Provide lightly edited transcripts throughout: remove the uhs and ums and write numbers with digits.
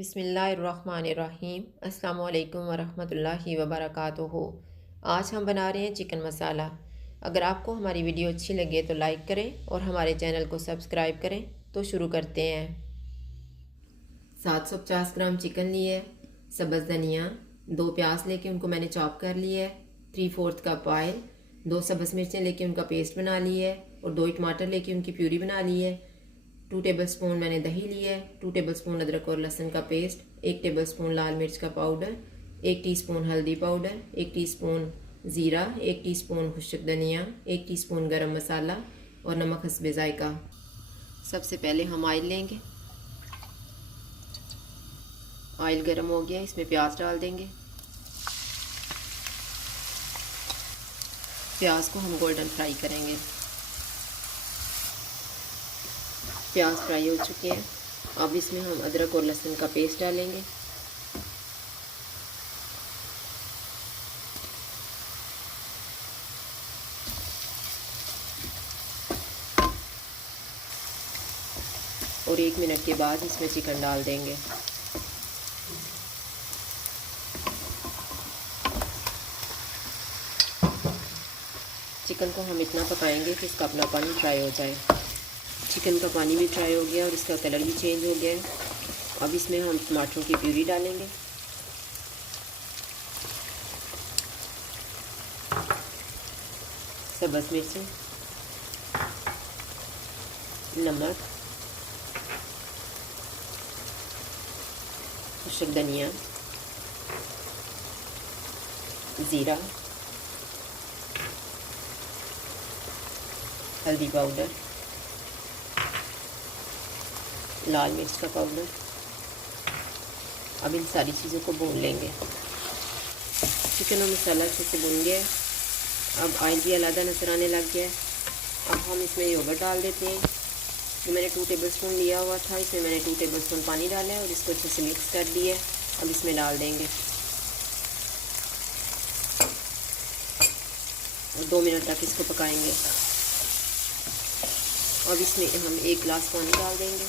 बिस्मिल्लाहिर्रहमानिर्रहीम। अस्सलामु अलैकुम वरहमतुल्लाहि वबरकातुहू। आज हम बना रहे हैं चिकन मसाला। अगर आपको हमारी वीडियो अच्छी लगे तो लाइक करें और हमारे चैनल को सब्सक्राइब करें। तो शुरू करते हैं। 750 ग्राम चिकन लिए, सब्ज़ धनिया, 2 प्याज लेके उनको मैंने चॉप कर लिया है, 3/4 कप ऑयल, 2 सब्ज़ मिर्चें लेके उनका पेस्ट बना लिया है और 2 टमाटर लेके उनकी प्यूरी बना ली है। 2 टेबलस्पून मैंने दही लिया है, 2 टेबलस्पून अदरक और लहसुन का पेस्ट, 1 टेबलस्पून लाल मिर्च का पाउडर, 1 टीस्पून हल्दी पाउडर, 1 टीस्पून ज़ीरा, 1 टीस्पून खुश्क धनिया, 1 टीस्पून गरम मसाला और नमक हस्बे जायका। सबसे पहले हम ऑयल लेंगे। ऑयल गर्म हो गया, इसमें प्याज डाल देंगे। प्याज को हम गोल्डन फ्राई करेंगे। प्याज फ्राई हो चुके हैं। अब इसमें हम अदरक और लहसुन का पेस्ट डालेंगे। और 1 मिनट के बाद इसमें चिकन डाल देंगे। चिकन को हम इतना पकाएंगे कि इसका अपना पानी फ्राई हो जाए। चिकन का पानी भी फ्राई हो गया और इसका कलर भी चेंज हो गया है। अब इसमें हम टमाटरों की प्यूरी डालेंगे। सब्ज़ मिर्चें, नमक, खुश्क धनिया, ज़ीरा, हल्दी पाउडर, लाल मिर्च का पाउडर। अब इन सारी चीज़ों को भून लेंगे। चिकन और मसाला अच्छे से भून गया है। अब ऑयल भी अलग नज़र आने लग गया है। अब हम इसमें योगर्ट डाल देते हैं। जो मैंने 2 टेबलस्पून लिया हुआ था, इसमें मैंने 2 टेबलस्पून पानी डाला है और इसको अच्छे से मिक्स कर दिया है। अब इसमें डाल देंगे और 2 मिनट तक इसको पकाएंगे। अब इसमें हम 1 गिलास पानी डाल देंगे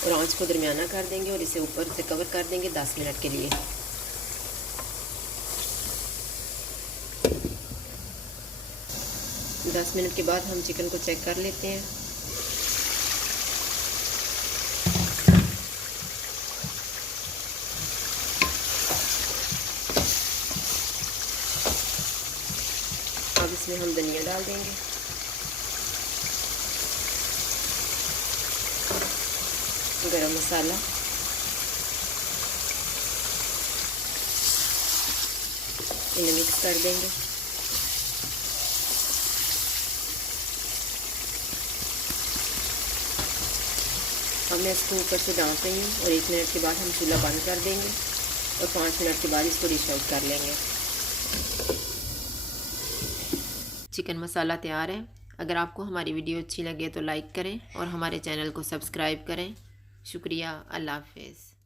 और आंच को दरमियाना कर देंगे और इसे ऊपर से कवर कर देंगे 10 मिनट के लिए। दस मिनट के बाद हम चिकन को चेक कर लेते हैं। अब इसमें हम धनिया डाल देंगे, गरम मसाला, इन्हें मिक्स कर देंगे। अब मैं इसको ऊपर से डांप रही हूँ और 1 मिनट के बाद हम चूल्हा बंद कर देंगे और 5 मिनट के बाद इसको डिश आउट कर लेंगे। चिकन मसाला तैयार है। अगर आपको हमारी वीडियो अच्छी लगे तो लाइक करें और हमारे चैनल को सब्सक्राइब करें। शुक्रिया। अल्लाह हाफ़िज़।